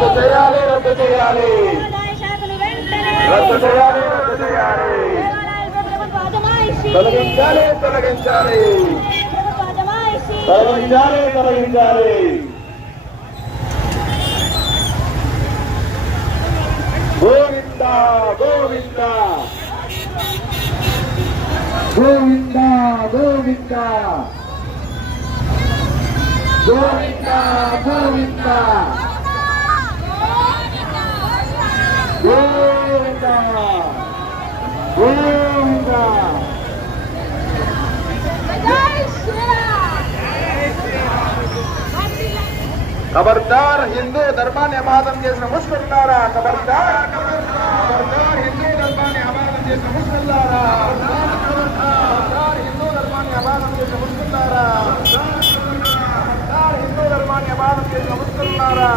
రద్దు చేయాలి రద్దు చేయాలి రద్దు చేయాలి రద్దు చేయాలి తొలగించాలి తొలగించాలి తొలగించాలి తొలగించాలి గోవింద గోవింద గోవింద గోవింద గోవింద గోవింద గోవింద గోవింద ఖబర్దార్ హిందూ ధర్మాన్ని అపాదం చేసిన ముస్లింలారా ఖబర్దార్ ఖబర్దార్ హిందూ ధర్మాన్ని అపాదం చేసిన ముస్లింలారా ఖబర్దార్ హిందూ ధర్మాన్ని అపాదం చేసిన ముస్లింలారా ఖబర్దార్ హిందూ ధర్మాన్ని అపాదం చేసిన ముస్లింలారా